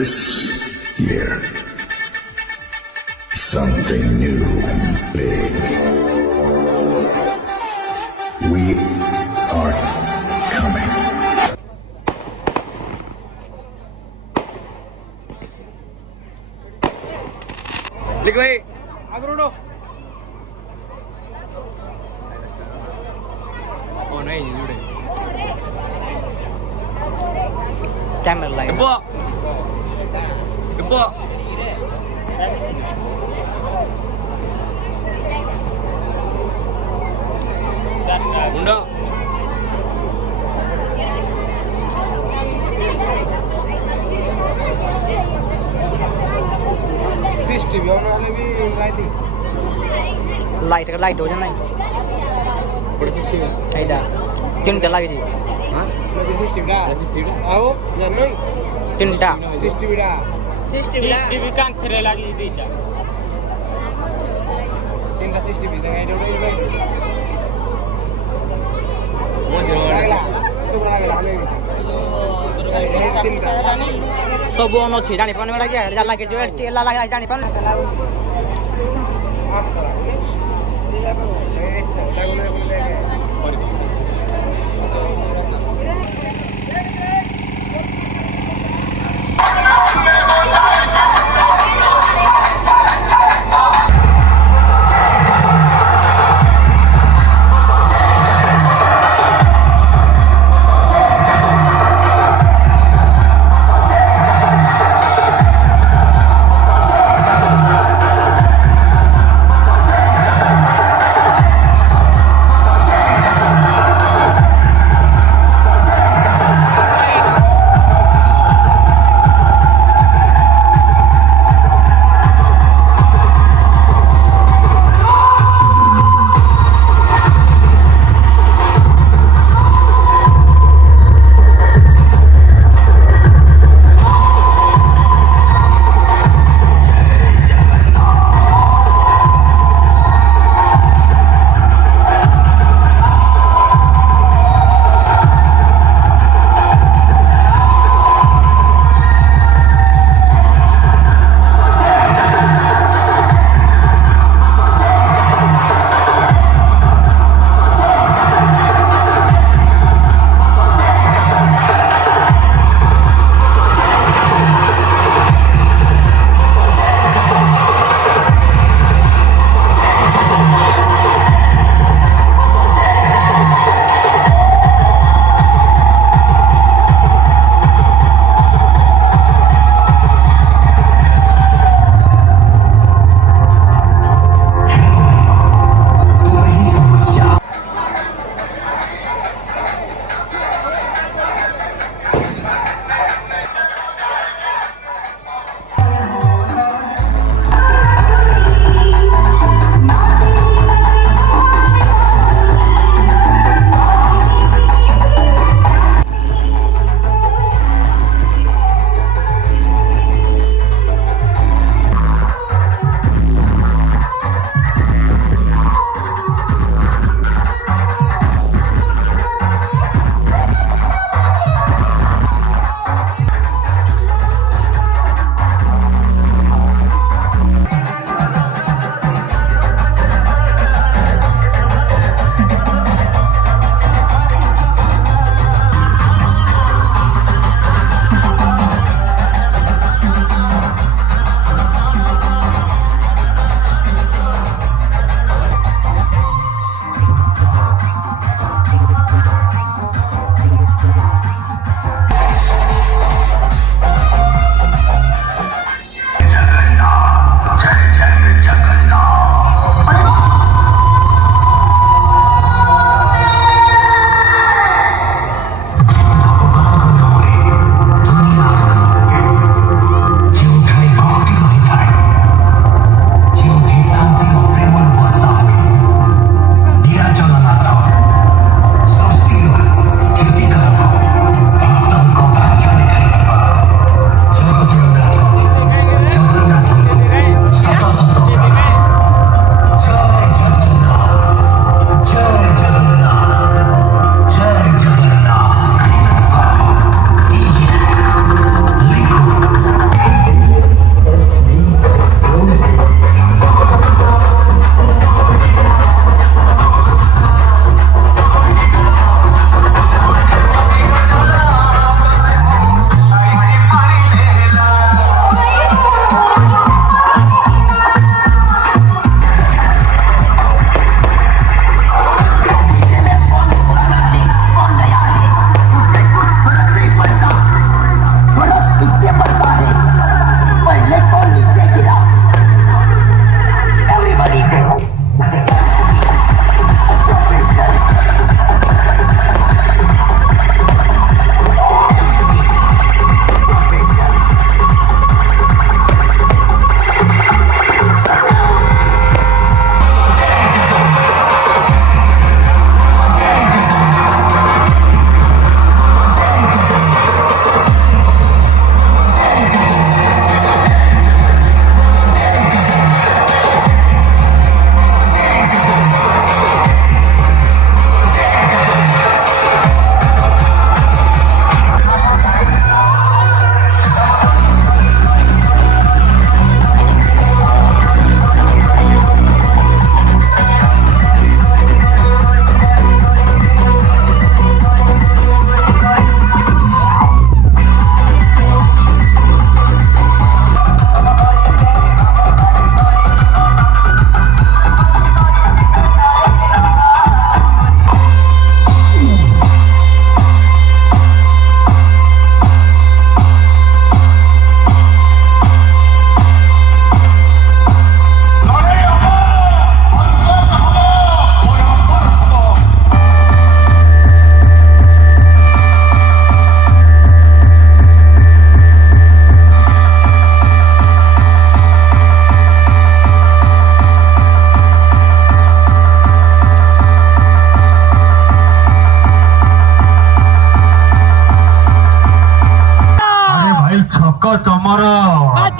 This year, something new and big. We are coming. लिख भाई आगे उड़ो ओ नहीं नहीं जुड़े camera light Ibu Ibu Bunda system होना भी लाइटिंग लाइट का लाइट हो जाना Bunda sistem ऐडा तीन टा लगे जी Hah? सिस्टम दा Sistem आओ नहीं तीन टा सिस्टम दा সিস্টেম কান ফেরে লাগিয়ে দিটা तीन दा सिस्टम दा है उड़ो Mau jual लागला सुबह लागला हमें तीन दा सब ऑन अच्छी जानी पाने वाला क्या है लागे जो स्टील लगा जानी पाने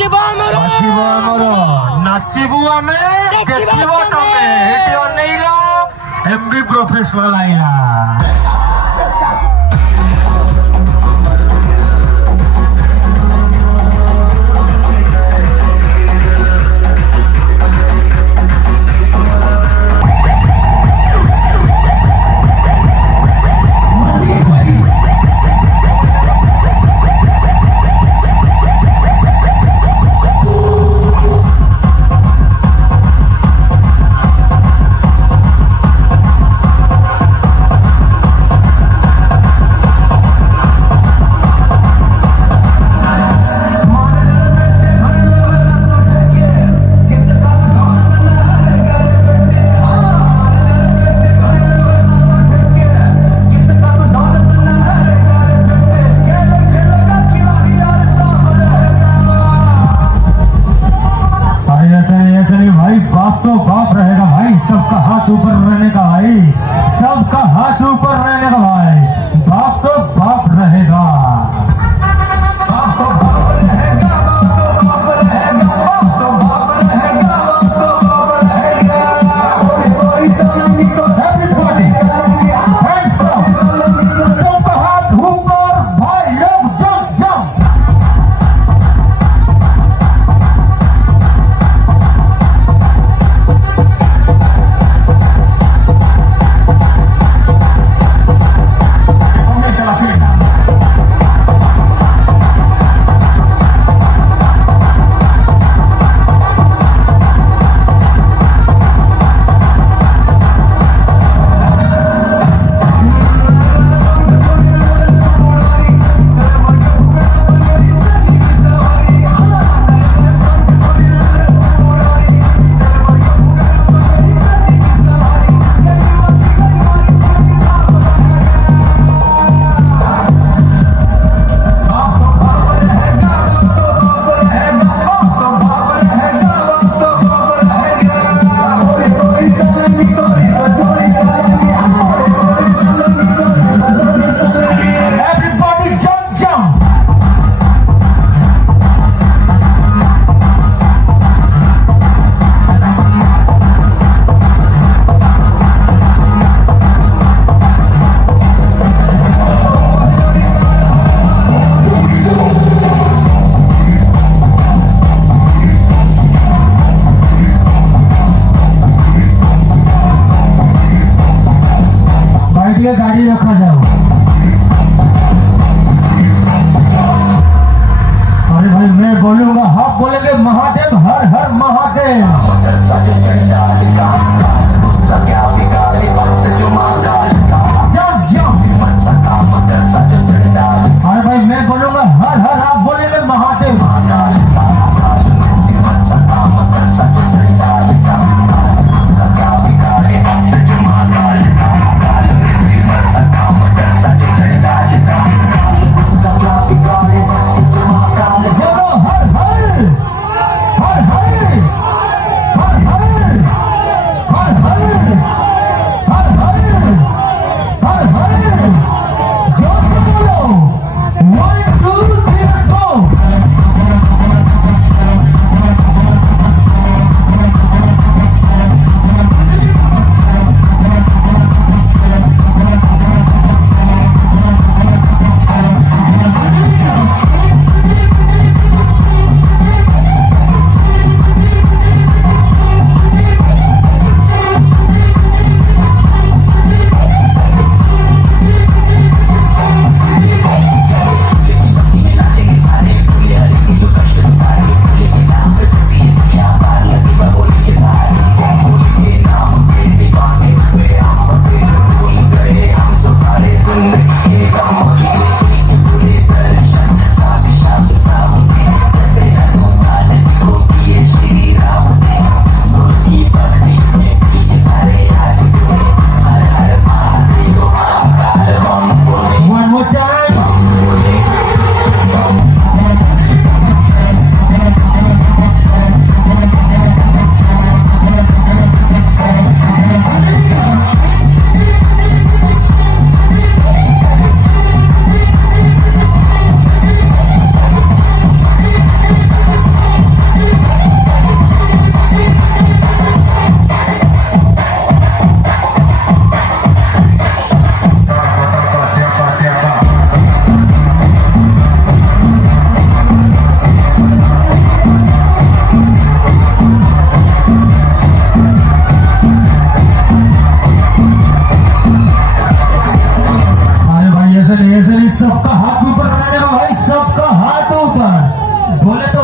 ନାଚିବ ଆମର ନାଚିବ ଆମର ନାଚିବୁ ଆମେ ଦେଖିବ ତମେ ଏଠି ଅନେଇଲ ଏମବି ପ୍ରଫେସନାଲ ଆଇଲା तो बाप रहेगा भाई सबका हाथ ऊपर रहने का भाई सबका हाथ ऊपर रहने का भाई बाप तो बाप रहेगा बाप तो बाप रहेगा बाप तो बाप रहेगा बाप तो बाप रहेगा बाप तो बाप रहेगा everybody hands up सबका हाथ ऊपर भाई लोग जंप जंप गाड़ी रखा जाओ अरे भाई मैं बोलूंगा आप बोलेंगे महादेव हर हर महादेव अरे भाई मैं बोलूंगा हर हर आप बोलेंगे महादेव सबका हाथ ऊपर रहने का भाई, सबका हाथ ऊपर। बोले तो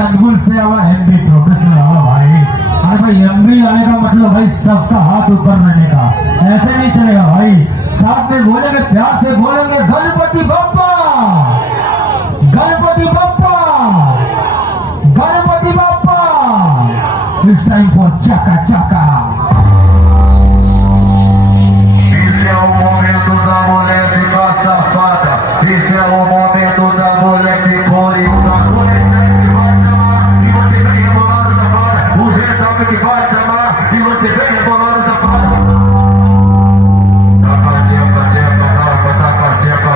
अंगुल से एमबी प्रोफेशनल आवा भाई। अरे भाई एमबी आने का मतलब भाई सबका हाथ ऊपर रहने का, ऐसे नहीं चलेगा भाई। साथ में बोलेंगे, प्यार से बोलेंगे Ganpati Bappa, Ganpati Bappa, Ganpati Bappa. It's time for चका चका। Esse é o momento da moleque safada. Esse é o momento da moleque corista. O Recep vai chamar e você vem rebolando safada. O Zetão que vai chamar e você vem rebolando safada. Taca, tcheca, tcheca, taca, tcheca,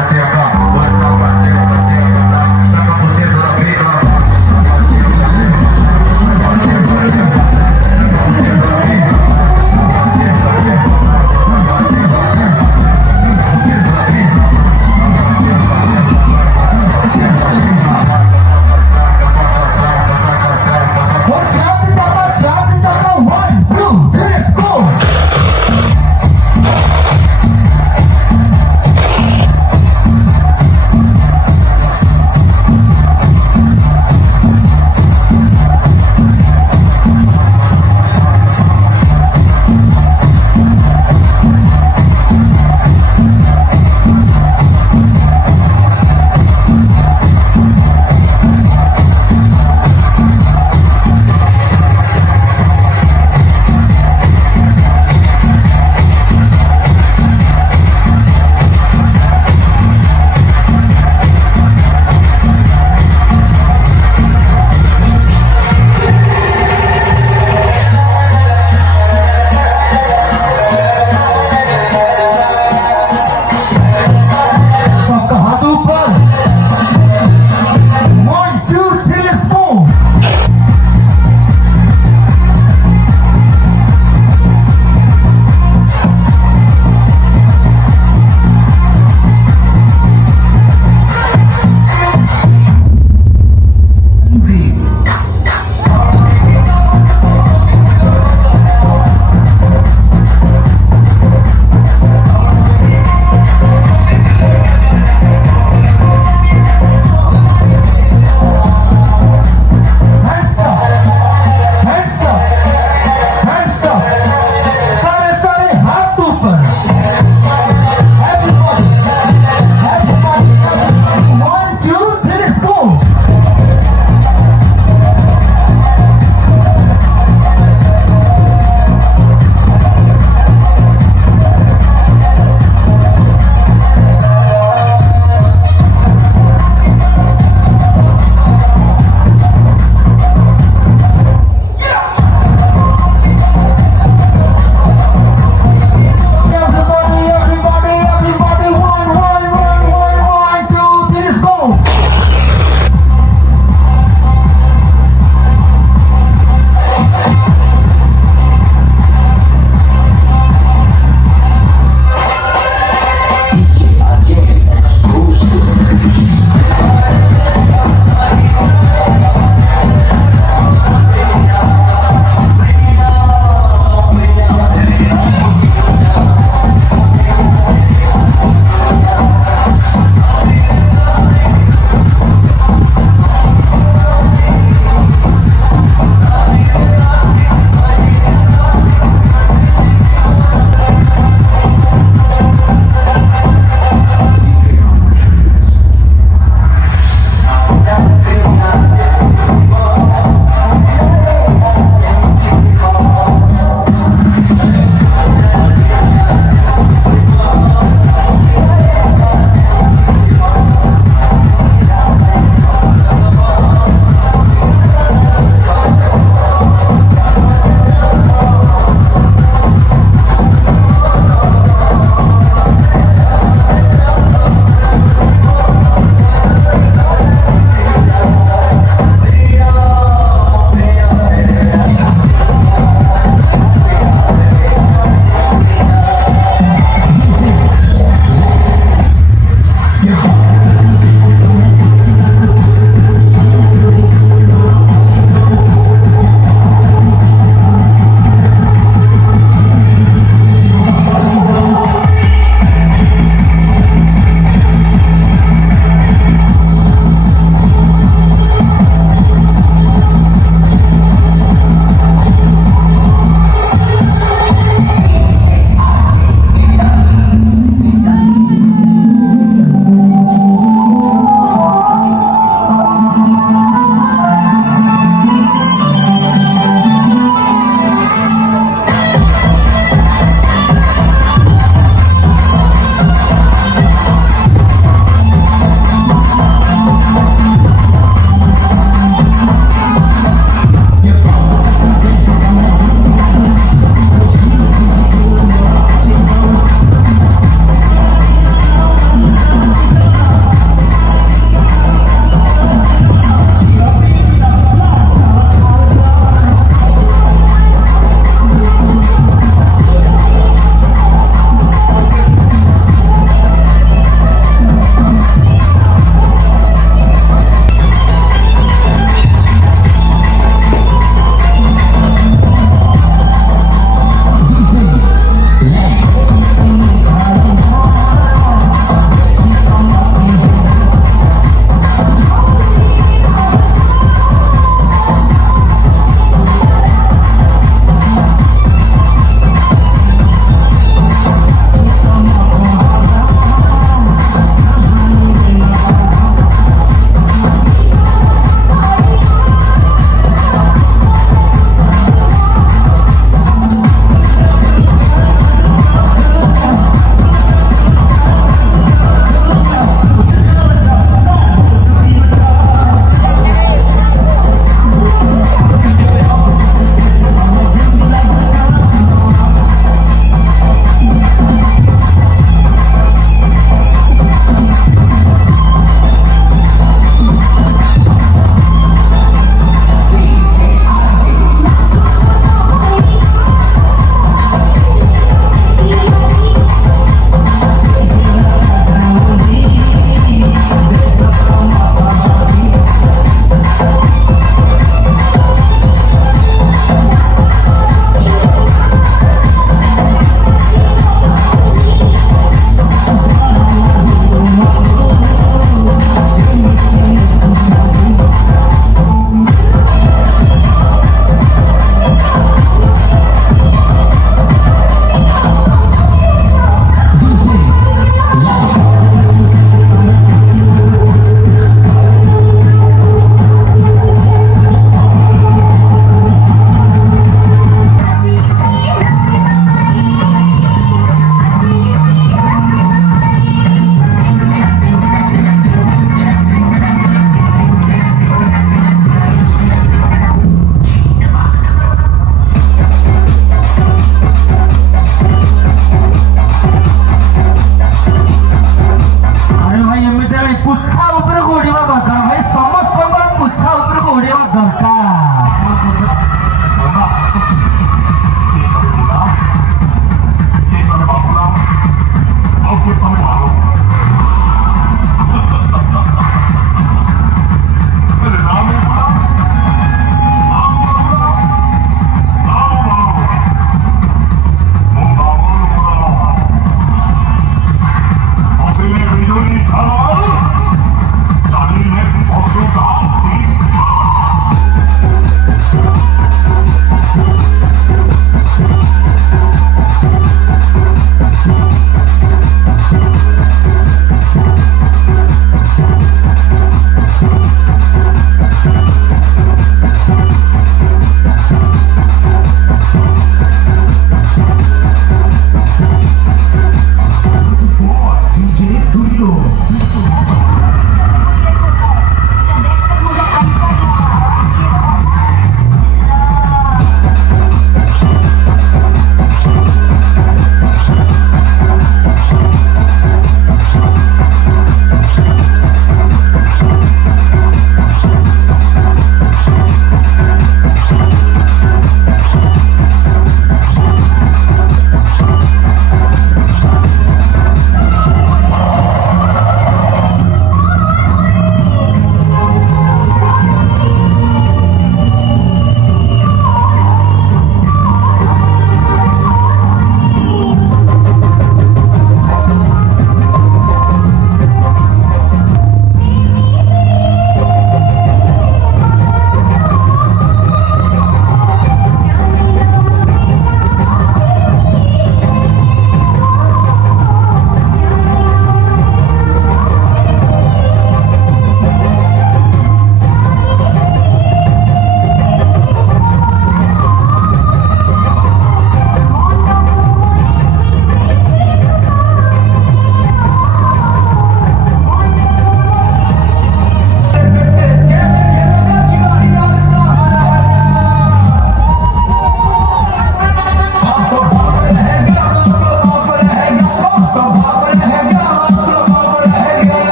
ପୁଚ୍ଛା ଉପରେ ଉଡ଼ିବା ଦରକାର ଭାଇ ସମସ୍ତଙ୍କର ପୁଚ୍ଛା ଉପରକୁ ଉଡ଼ିବା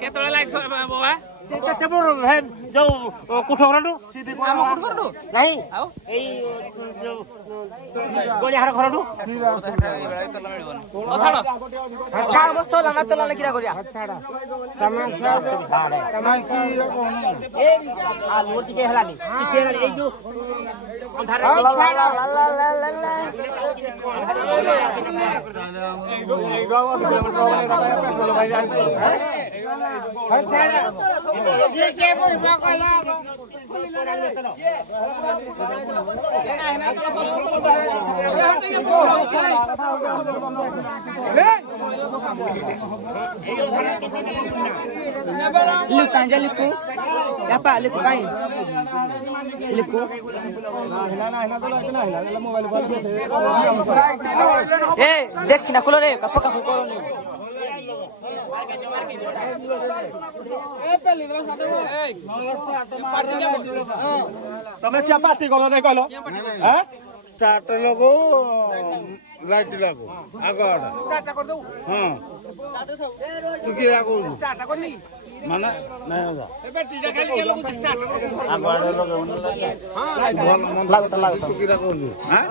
କେତେବେଳେ light ବାବା କେତେ ବଡ ହେ ଯୋଉ କୋଠ ଘରଠୁ ଆମ କୋଠ ଘରଠୁ ନାହିଁ ଆଉ ଏଇ ଯୋଉ ଗଳିହାର ଘରଠୁ ଛାଡ଼ ବସ ନା ତେଲ କିରା କରିବା ଆଲୁ ଟିକେ ହେଲାନି ଏଇ ଯୋଉ देखना कुलो रे कप कप करो ତମେ କିଆ ପାର୍ଟି କର ଦେ କହିଲ ହାଁ स्टार्ट लगो लाइट लगो आग ଷ୍ଟାର୍ଟ କରିଦେଉ हाँ तू की लगो ଷ୍ଟାର୍ଟ କରିନି माने नहीं होगा ଏ ବ୍ୟାଟେରୀଟା ଖାଲି କେ ଲଗୁଛି ଷ୍ଟାର୍ଟ କରିଦେଉ आग लगो ହଁ भल मन तू की लगो हां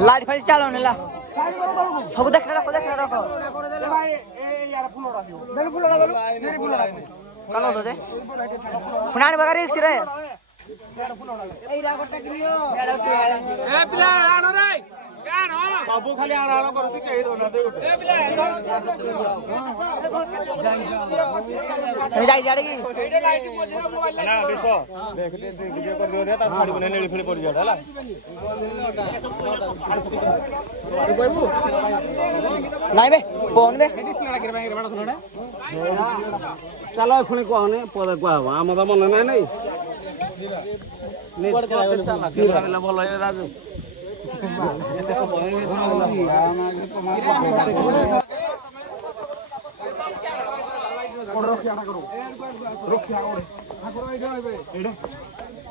लाइट फाइट चालो नेला सब देखना रखो कनो तो दे फुनानी बगारी एक सिरे ଏ ପିଲା ଆଣ ରେ ଆଣ ସବୁ ଖାଲି ଆଣ ଆଣ କରୁଛି କେହି ଦଉନାହାନ୍ତି ଏ ପିଲା जाई जाड़े की ଏଇଟା ଲାଇଟ୍ ମଝିରେ ମୋବାଇଲ ନା ବେଶ ଦେଖ ଟିକେ କରିଦିଅ ରେ ତା ଛାଡ଼ିବ ନା ନେଳି ଫେଳି ପଡ଼ି ଯାଉ ହେଲା नहीं बे कौन बे ଚାଲ ପୁଣି କହନି ପଦେ କୁହାହବ ଆମ ତ ମନେ ନାହିଁ ନାଇଁ ଭଲ ହେଇଗଲା ରାଜୁ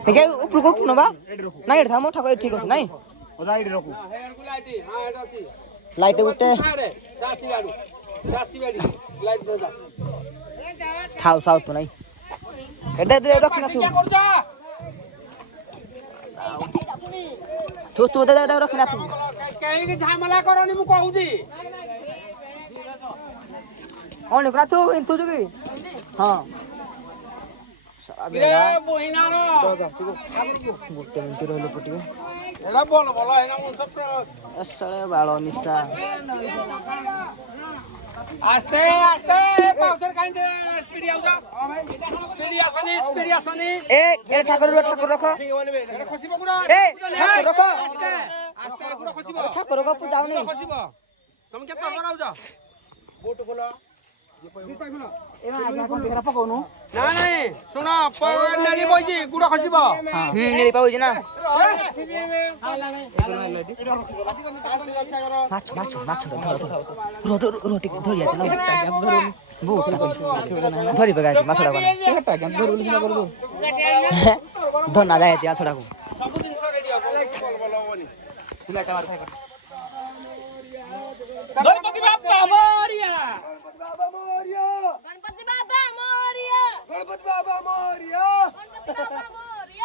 ठीक है ऊपर को न बा नहीं था मो ठाकुर ठीक है नहीं ଲାଇଟ୍ ହଁ ଏଟା ଅଛି लाइट उठे ଛାଡେ ରାଶି ବାଡି ଲାଇଟ୍ ଦେଦା थाउ साउ तो नहीं एडे दे रखना तू କରୁଛ तू दे रखना तू କାହିଁକି ଝାମେଲା କରନି ମୁଁ କହୁଛି कौन रखना तू इंतु जगी हां रे ବୋହିନାଣ गोटे मिनट रहलो पटियो ଏଟା ଭଲ ଭଲ ଏନା ମୁଁ ସବ असले बालो निसा ଆସ୍ତେ ଆସ୍ତେ ପାଉଚର କାଇଁ ସ୍ପିଡ ଆଉଛ ସ୍ପିଡ ଆସନି ए ए ठाकुर रखो ଏଟା ଖସିବ ଗୁଡା ए ठाकुर रखो ଆସ୍ତେ ଆସ୍ତେ ଗୁଡା ଖସିବ ଠାକୁର को पूजाउनी ଖସିବ ତମେ କେତେ ତରବର ଆଉଛ ବୋଟ ଖୋଲ ନାଇଁ ଶୁଣ ନେଲି ବଇଛି ଗୁଡ ଖସିବ नेली पाउजी ना माछ धर रोटी धरिया दे बूट धरी बगा माछड़ा को धना जाए त्या छोड़ा को ସବୁ ଜିନିଷ ରେଡି ହବ ଭଲ ହବନି ଗଣପତି ବାପା ମୋରିଆ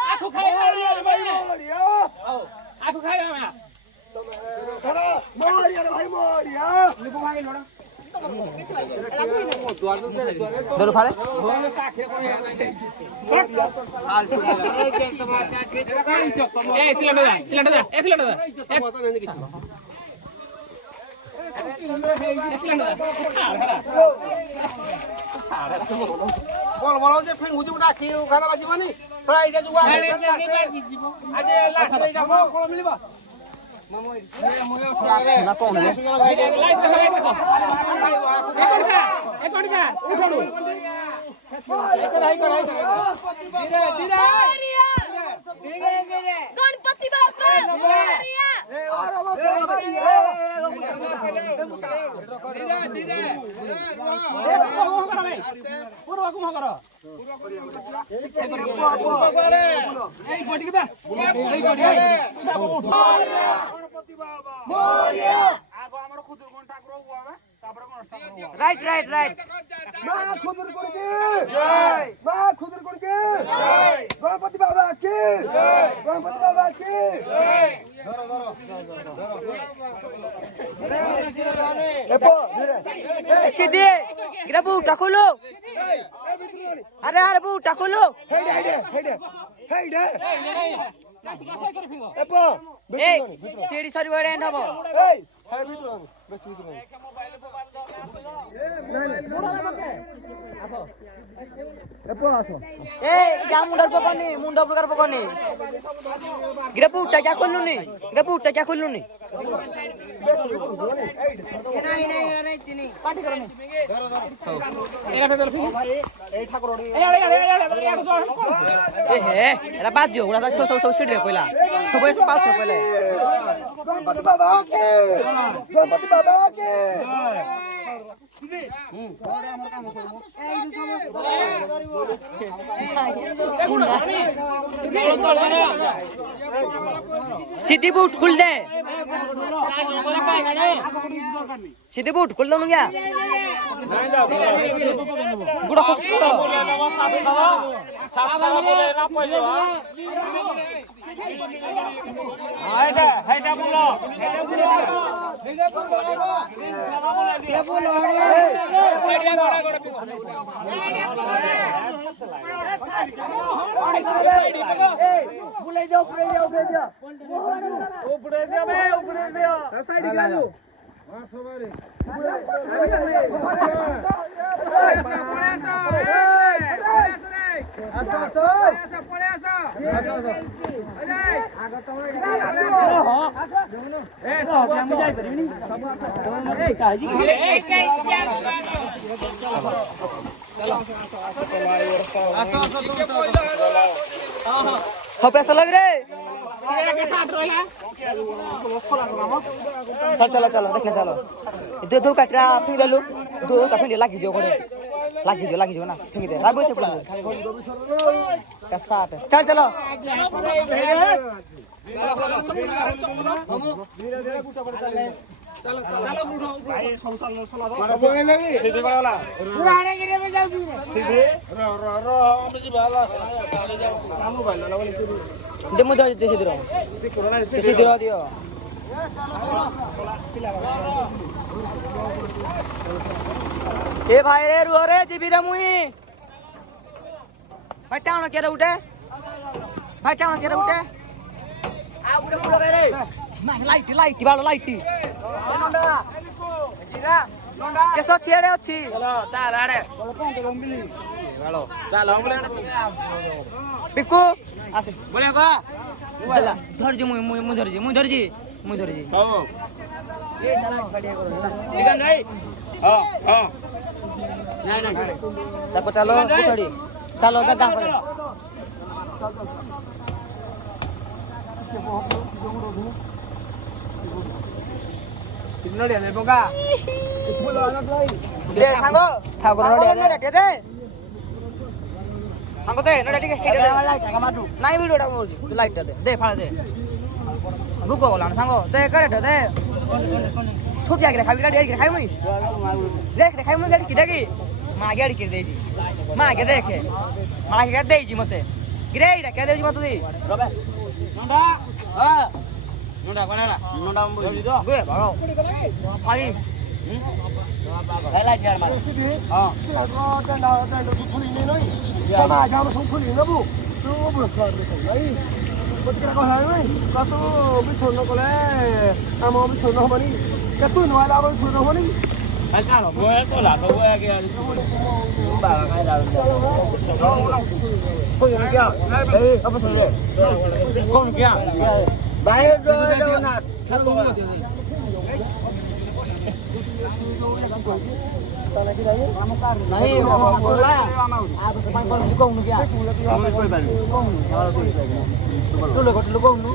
ଆଖୁ ଖାଇବା ଆଖୁ ଖାଇବା दर फाले ଏ ସିଲେଣ୍ଡର ଦା ଏ ସିଲେଣ୍ଡର ଦା ଭଲ ଭଲ ଯେ ଫେଙ୍ଗୁଛି ଗୋଟେ ଆଖି ଖାନା ବାଜିବନି ଶଳା ଏଇଟା ଯୋଉ ଆଜି ଲାଷ୍ଟ ଏଇଟା କଣ ମିଳିବ ना कौन है Ganpati Bappa Morya right right right মা খুদুর করকে জয় মা খুদুর করকে জয় গণপতি বাবা কি জয় গণপতি বাবা কি জয় এপো সিধে গিরা বুটা খোলো আরে আরে বুটা খোলো হেডে হেডে হেডে হেডে এপো এই সিডি সরি ওড়ে এন্ড হবো এই হেড ভিতর বেশি ভিতর এপো আসো এই যা মুন্ডার পকনি মুন্ডা প্রকার পকনি গিরা বুটা যা খোলুনি গিরা বুটা যা খোলুনি এ হে এরা বাজিও ওরা সব সব সব সিডরে কইলা সবাই সব পালছ কইলা গণপতি বাবা কি গণপতি বাবা কি सीधी बूट खुल दे सीधी बूट खुल दो क्या गुड़ा खुश तो सब पैसा लग रहे चल चलो चलो देखने चलो दो दो कटरा फिर दे लो दो का फिर लागी जो कोड़े लागी जो ना फिर दे राबो ते पुला का साथ चल चलो दे मुझे जैसे दिरो दियो ए भाई रे रुआ रे जीबी रे मुही भाई टाउन के रे उठे आ उठे मुलो रे लाइट बालो लाइट नंदा जीरा नंदा केसो छेड़े अछि चलो चाल आड़े हेलो चल हम ले पिकू आसे बोले बा बोला धरजी मुई धरजी हां ए चलो बढ़िया करो चिकन भाई हां नहीं ताको चलो उठड़ी चलो गद्दा करे नड़िया दे बोगा दे सांगो ठाकुर नड़िया दे सांगो दे नड़िया ठीक है लाइट का माटू नाही वीडियो टा मोर तू लाइट दे फाड़ दे भूको बोला सांगो दे करे दे छोटी आगे खाबी गाड़ी खाई मुई देख खाई मुई गाड़ी किडा की मा गाड़ी के देजी मा के देखे मा के देजी मते ग्रेड के देजी मते दी रबे नंदा हां नंदा कोना नंदा बोली दो गे भागो पानी लाइट यार मार हां को डंडा खुली नहीं नई समा जाम खुली न बु तू बोल सर नहीं बटकरा को है नहीं का तो भी छोड़ न कोले हम भी छोड़ न होबनी के तू नवा लाव छोड़ न होबनी ai cả rồi mua có là tôi mua kia bà cái là con kia đây không phải rồi con kia bài rồi đâu nè thằng luôn rồi ନାଇଁ ଆସିଲା ଆ ବର୍ଷ ପାଇଁ କଣ କିଛି କହୁନୁ କିଆ ତୁ ଲୋକଠୁ କହୁନୁ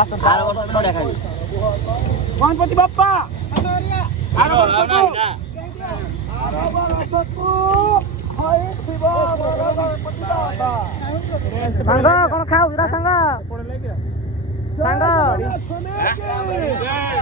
ଆସ ଆର ବର୍ଷ ନଡ଼ିଆ ଖାଇବି ଗଣପତି ବାପା ଆର ବର୍ଷକୁ ହୋଇଥିବ ମୋର ଗଣପତି ବାପା ସାଙ୍ଗ କଣ ଖାଉଛୁ ସାଙ୍ଗ ସାଙ୍ଗ ଜୟ